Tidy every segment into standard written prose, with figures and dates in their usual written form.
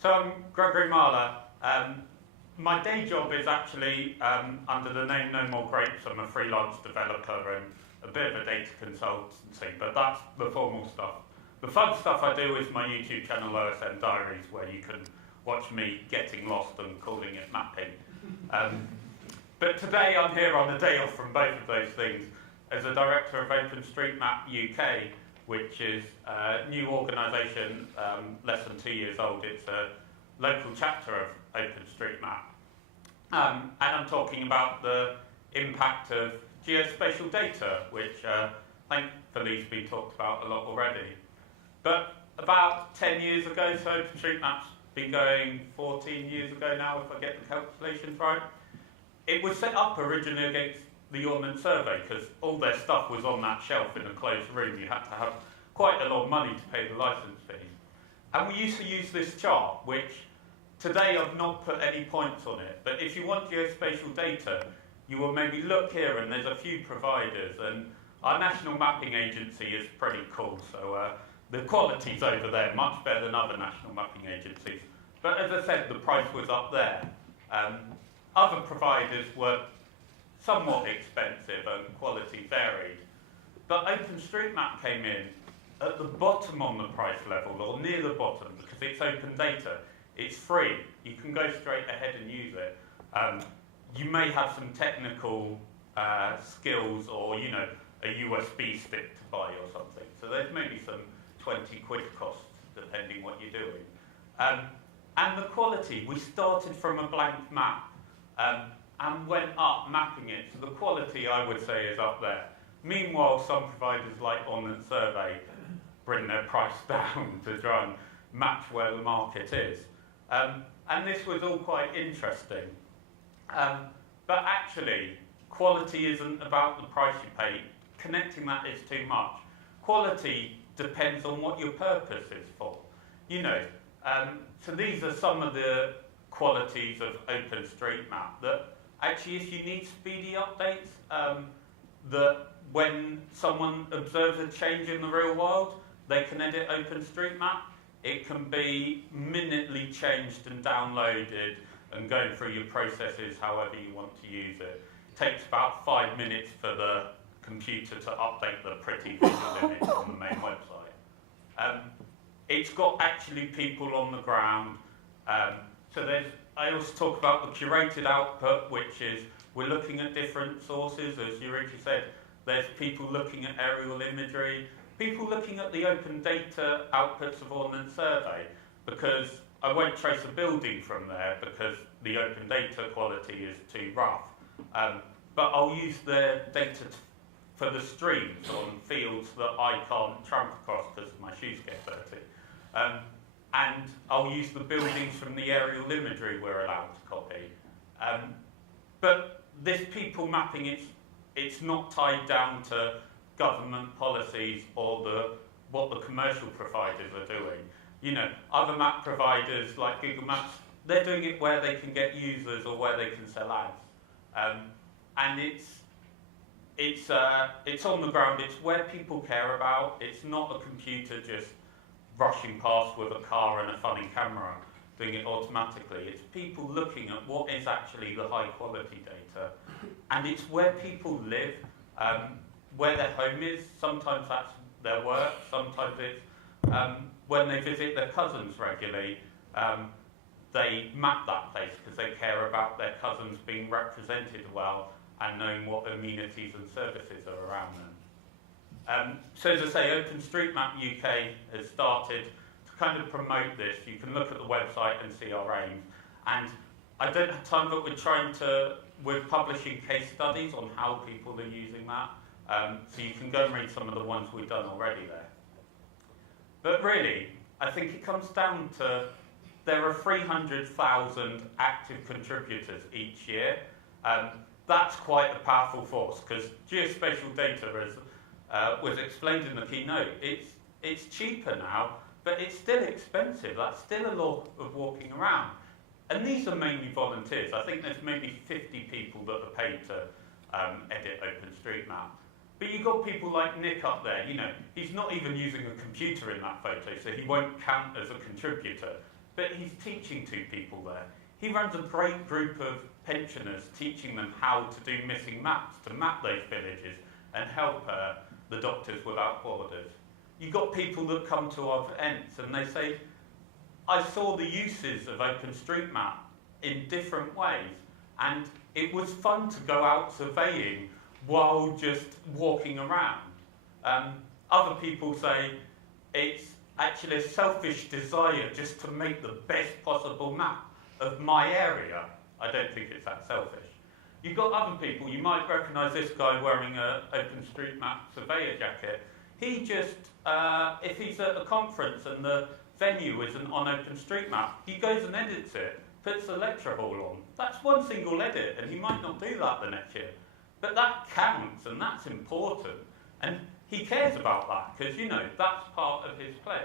So I'm Gregory Marler. My day job is actually under the name No More Grapes. I'm a freelance developer and a bit of a data consultancy, but that's the formal stuff. The fun stuff I do is my YouTube channel, OSN Diaries, where you can watch me getting lost and calling it mapping. But today I'm here on a day off from both of those things as a director of OpenStreetMap UK, which is a new organisation, less than 2 years old. It's a local chapter of OpenStreetMap. And I'm talking about the impact of geospatial data, which thankfully has been talked about a lot already. But about 10 years ago, so OpenStreetMap's been going 14 years ago now, if I get the calculations right. It was set up originally against the Ordnance Survey because all their stuff was on that shelf in a closed room. You had to have quite a lot of money to pay the license fee. And we used to use this chart, which today I've not put any points on it. But if you want geospatial data, you will maybe look here, and there's a few providers. And our National Mapping Agency is pretty cool. So the quality's over there, much better than other national mapping agencies. But as I said, the price was up there. Other providers were somewhat expensive and quality varied. But OpenStreetMap came in at the bottom on the price level, or near the bottom, because it's open data. It's free. You can go straight ahead and use it. You may have some technical skills or, you know, a USB stick to buy or something. So there's maybe some 20 quid costs, depending what you're doing. And the quality, we started from a blank map and went up mapping it. So the quality, I would say, is up there. Meanwhile, some providers like Ordnance Survey bring their price down to try and match where the market is. And this was all quite interesting. But actually, quality isn't about the price you pay. Connecting that is too much. Quality depends on what your purpose is for. You know, so these are some of the qualities of OpenStreetMap that actually, if you need speedy updates, that when someone observes a change in the real world, they can edit OpenStreetMap. It can be minutely changed and downloaded and going through your processes however you want to use it. It takes about 5 minutes for the computer to update the pretty visual image on the main website. It's got actually people on the ground. So I also talk about the curated output, which is we're looking at different sources. As Eureka said, there's people looking at aerial imagery, people looking at the open data outputs of Ordnance Survey, because I won't trace a building from there because the open data quality is too rough. But I'll use their data for the streams on fields that I can't tramp across because my shoes get dirty. And I'll use the buildings from the aerial imagery we're allowed to copy. But this people mapping, it's not tied down to government policies or what the commercial providers are doing. You know, other map providers like Google Maps, they're doing it where they can get users or where they can sell ads. And it's on the ground, it's where people care about. It's not a computer just rushing past with a car and a funny camera, doing it automatically. It's people looking at what is actually the high quality data. And it's where people live, where their home is. Sometimes that's their work, sometimes it's when they visit their cousins regularly, they map that place because they care about their cousins being represented well and knowing what amenities and services are around them. So as I say, OpenStreetMap UK has started to kind of promote this. You can look at the website and see our aims. And I don't have time, but we're publishing case studies on how people are using that. So you can go and read some of the ones we've done already there. But really, I think it comes down to there are 300,000 active contributors each year. That's quite a powerful force because geospatial data, as was explained in the keynote, it's cheaper now, but it's still expensive. That's still a lot of walking around. And these are mainly volunteers. I think there's maybe 50 people that are paid to edit OpenStreetMap. But you've got people like Nick up there, you know, he's not even using a computer in that photo, so he won't count as a contributor. but he's teaching 2 people there. He runs a great group of pensioners, teaching them how to do missing maps, to map those villages and help the Doctors Without Borders. You've got people that come to our events and they say, I saw the uses of OpenStreetMap in different ways, and it was fun to go out surveying while just walking around. Other people say it's actually a selfish desire just to make the best possible map of my area. I don't think it's that selfish. You've got other people, you might recognise this guy wearing an OpenStreetMap surveyor jacket. He just, if he's at a conference and the venue isn't on OpenStreetMap, he goes and edits it, puts the lecture hall on. That's one single edit, and he might not do that the next year. But that counts, and that's important. And he cares about that, because, you know, that's part of his place.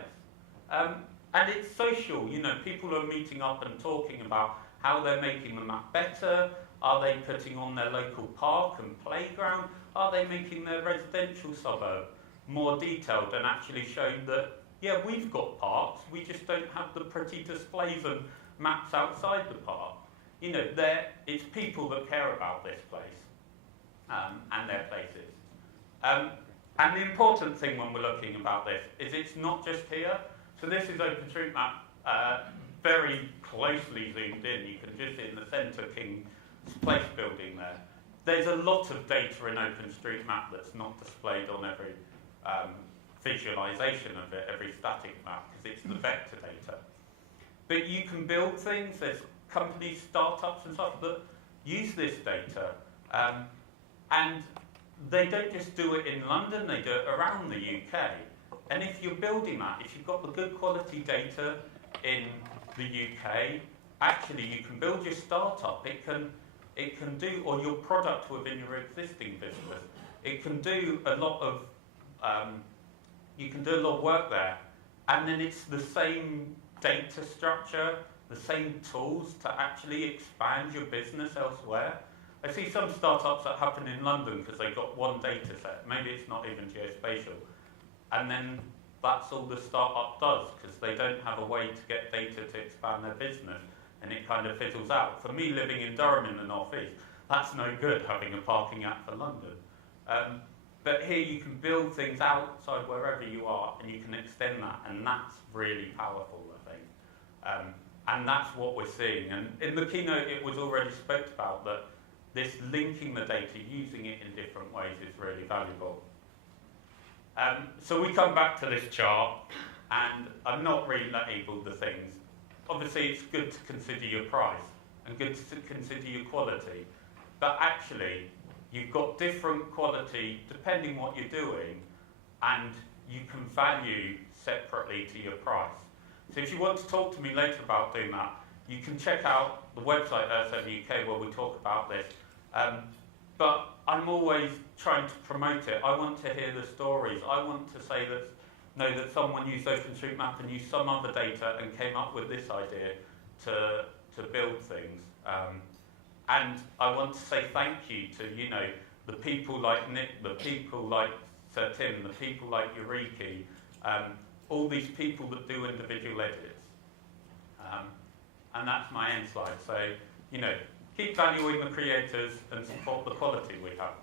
And it's social, you know, people are meeting up and talking about how they're making the map better. Are they putting on their local park and playground? Are they making their residential suburb more detailed and actually showing that, yeah, we've got parks, we just don't have the pretty displays and maps outside the park. You know, it's people that care about this place and their places. And the important thing when we're looking about this is it's not just here. So this is OpenStreetMap, very closely zoomed in. You can just see in the centre King's Place building there. There's a lot of data in OpenStreetMap that's not displayed on every visualisation of it, every static map, because it's the vector data. But you can build things. There's companies, startups and stuff that use this data. And they don't just do it in London, they do it around the UK. And if you're building that, if you've got the good quality data in the UK, actually you can build your startup. It can do, or your product within your existing business. It can do a lot of, you can do a lot of work there. And then it's the same data structure, the same tools to actually expand your business elsewhere. I see some startups that happen in London because they've got one data set. Maybe it's not even geospatial. And then that's all the startup does, because they don't have a way to get data to expand their business, and it kind of fizzles out. For me, living in Durham in the northeast, that's no good having a parking app for London. But here you can build things outside wherever you are, and you can extend that, and that's really powerful, I think. And that's what we're seeing. And in the keynote, it was already spoke about that this linking the data, using it in different ways is really valuable. So we come back to this chart, and I'm not really labelled the things. Obviously, it's good to consider your price and good to consider your quality, but actually, you've got different quality depending what you're doing, and you can value separately to your price. So if you want to talk to me later about doing that, you can check out the website Earth UK where we talk about this. But I'm always trying to promote it. I want to hear the stories. I want to say that, know that someone used OpenStreetMap and used some other data and came up with this idea to build things. And I want to say thank you to, you know, the people like Nick, the people like Sir Tim, the people like Eureki, all these people that do individual edits. And that's my end slide. So, you know, keep valuing the creators and support the quality we have.